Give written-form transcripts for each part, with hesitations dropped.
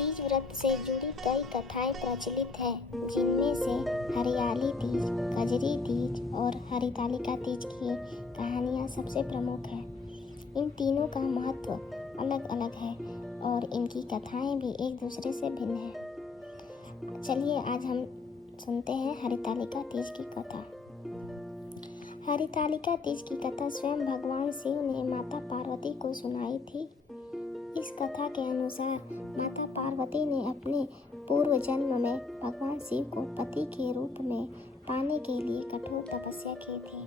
तीज व्रत से जुड़ी कई कथाएं प्रचलित हैं, जिनमें से हरियाली तीज, कजरी तीज और हरितालिका तीज की कहानियां सबसे प्रमुख हैं। इन तीनों का महत्व अलग अलग है और इनकी कथाएं भी एक दूसरे से भिन्न हैं। चलिए आज हम सुनते हैं हरितालिका तीज की कथा। हरितालिका तीज की कथा स्वयं भगवान शिव ने माता पार्वती को सुनाई थी। इस कथा के अनुसार माता पार्वती ने अपने पूर्व जन्म में भगवान शिव को पति के रूप में पाने के लिए कठोर तपस्या की थी।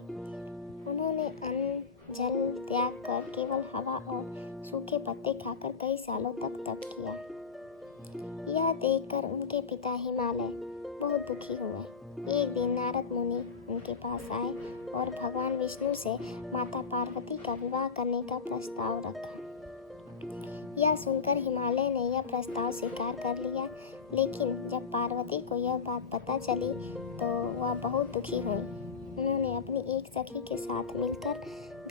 उन्होंने अन्न जल त्याग कर केवल हवा और सूखे पत्ते खाकर कई सालों तक तप किया। यह देखकर उनके पिता हिमालय बहुत दुखी हुए। एक दिन नारद मुनि उनके पास आए और भगवान विष्णु से माता पार्वती का विवाह करने का प्रस्ताव रखा। यह सुनकर हिमालय ने यह प्रस्ताव स्वीकार कर लिया, लेकिन जब पार्वती को यह बात पता चली तो वह बहुत दुखी हुई। उन्होंने अपनी एक सखी के साथ मिलकर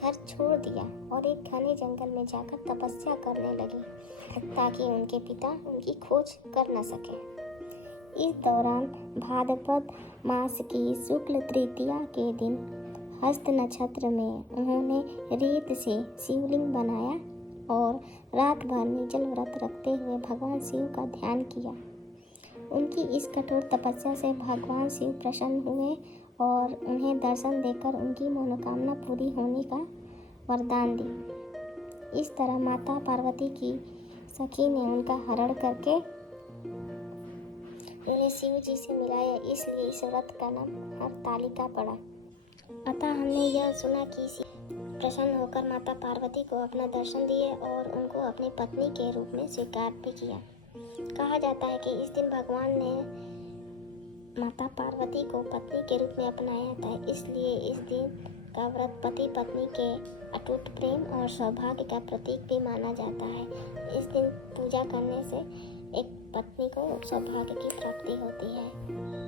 घर छोड़ दिया और एक घने जंगल में जाकर तपस्या करने लगी ताकि उनके पिता उनकी खोज कर न सके। इस दौरान भाद्रपद मास की शुक्ल तृतीया के दिन हस्त नक्षत्र में उन्होंने रेत से शिवलिंग बनाया और रात भर निर्जल व्रत रखते हुए भगवान शिव का ध्यान किया। उनकी इस कठोर तपस्या से भगवान शिव प्रसन्न हुए और उन्हें दर्शन देकर उनकी मनोकामना पूरी होने का वरदान दी। इस तरह माता पार्वती की सखी ने उनका हरण करके उन्हें शिव जी से मिलाया, इसलिए इस व्रत का नाम हरतालिका पड़ा। अतः हमने यह सुना कि शिव प्रसन्न होकर माता पार्वती को अपना दर्शन दिए और उनको अपनी पत्नी के रूप में स्वीकार भी किया। कहा जाता है कि इस दिन भगवान ने माता पार्वती को पत्नी के रूप में अपनाया था, इसलिए इस दिन का व्रत पति पत्नी के अटूट प्रेम और सौभाग्य का प्रतीक भी माना जाता है। इस दिन पूजा करने से एक पत्नी को सौभाग्य की प्राप्ति होती है।